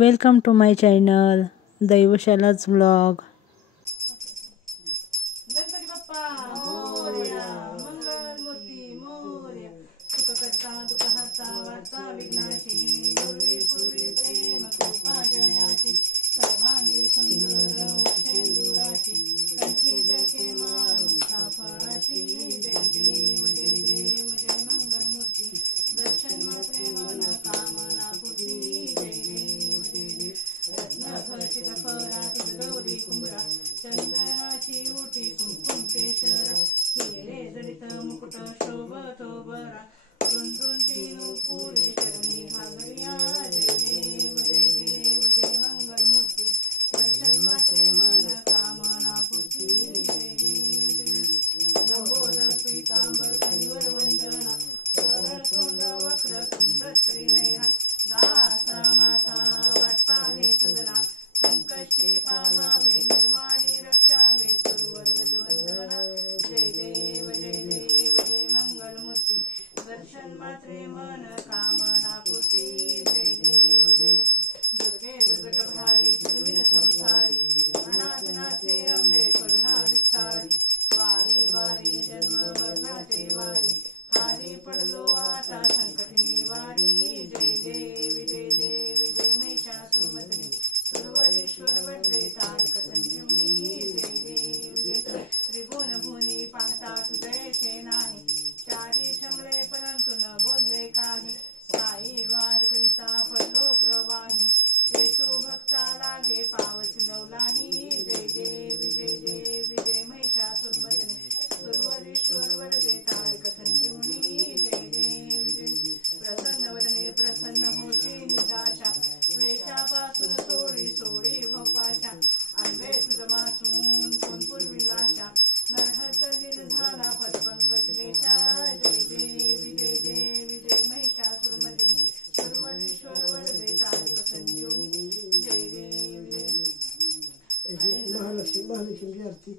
Welcome to my channel दैवशालाच vlog. Ganpati Bappa मोरया, मंगल मूर्ती मोरया, सुख करता दुःख हरता वार्ता विघ्नाची, पूर्वी पूर्वी प्रेम कृपा जयाची, सर्वांगी सुंदर उक्षेंदुराची, कंठी जके माळ मुक्ता फळाची, जय देव जय देव जय मंगल मूर्ती, दर्शन मात्रे मन कामना पूर्ती, जय देव जय देव, रत्न खचित फरात गौरी कुंभरा, चंदनाची उठी कुंकुम केशरा, हिरे जडित मुकुट शोभतो बरा, रुंदून तीन पुरे चरणी घागरिया, जय देव जय देव जय मंगल मूर्ती, दर्शन मात्रे मन कामना पूर्ती, जय देव लंबोदर पीतांबर कणिवर वंदना, सरळ तोंड वक्र तुंड त्रिनयना, दासरामाचा वाटपा हे सजना, संकष्टी पाहावे निर्वाणी रक्षावे सुरवर गजवंदना, जय देव जय मंगल मूर्ती, दर्शन मात्रे मन कामना पूर्ती, जय देव जय दुर्गे दुर्गटभारी दुर्विन संसारी, अनाथनाथे अंबे करुणा विस्तारी, वारी वारी जन्म मरणाचे वारी, हारी पडलो आता संकटी वारी, जय देव जय महिषासुरमर्दिनी, सुरवरेश्वर वरदे तारक संजीवनी, जय देव जय त्रिभुवन भुवनी पाहता तुझे नाही, चारी शमले परंतु न बोलले काही, साई वाद करिता पडलो प्रवाही, येसू भक्ता लागे पावस लवलाही, जय देव जय महिषासुरमर्दिनी, सुरवरेश्वर वरदे तारक संजीवनी, जय देव जय प्रसन्न वदने प्रसन्न होशी निदाशा, क्लेशापासून सोडी सोडी भोपाशा, अन्वे तुझ वाचून कोण पूर्वी आशा, नरहत दिल झाला पदपंकज देशा, जय देव जय महिषासुरमर्दिनी, सुरवरेश्वर वरदे तारक संजीवनी, जय देव महालक्ष्मी आरती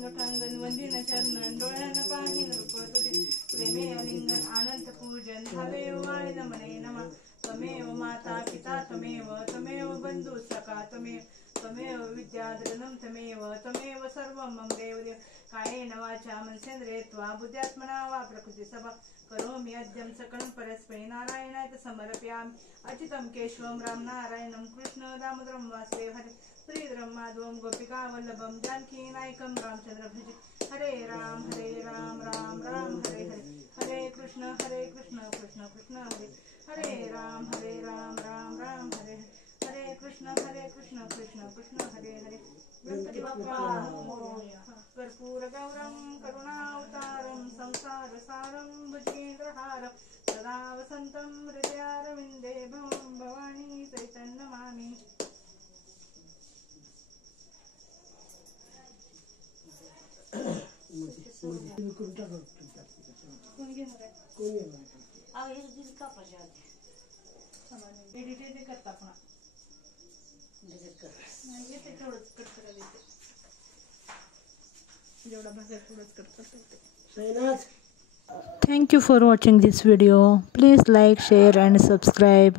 लोटांगण वंदिन चरण, डोळ्यानं पाहीन रूप तुझे, प्रेमे अलिंगन आनंद पूजन, भावे वाळी नमने नमा, त्वमेव माता पिता त्वमेव बंधु सखा त्वमेव विद्याधरणं त्वमेव सर्वं मम देवदेव, कायेन वाचा मनसेन्द्रिये त्वा बुद्ध्यात्मना वा प्रकृति सभा, करोमि अद्यं सकलं परस्मै नारायणाय समर्पयामि, अच्युतं केशवं राम नारायणं कृष्ण दामोदरं वासुदेव हरे, श्रीधरं माधवं गोपिका वल्लभं जानकी नायकं रामचंद्र भजे, हरे राम राम राम हरे हरे, हरे कृष्ण कृष्ण कृष्ण हरे हरे राम राम राम हरे हरे, हरे कृष्ण कृष्ण कृष्ण हरे हरे, गणपती बाप्पा मोरया, कर्पूर गौरं करुणावतारं संसार सारं भुजगेन्द्रहारं, सदा वसन्तं हृदयारविन्दे भवं भवानी चैतन्य नमामि, कोण घेणार आहे? एडिट करता पुन्हा येते तेवढंच कट करायला येते, जेवढा भागात तेवढंच कट करता येते. Thank you for watching this video. Please like, share and subscribe.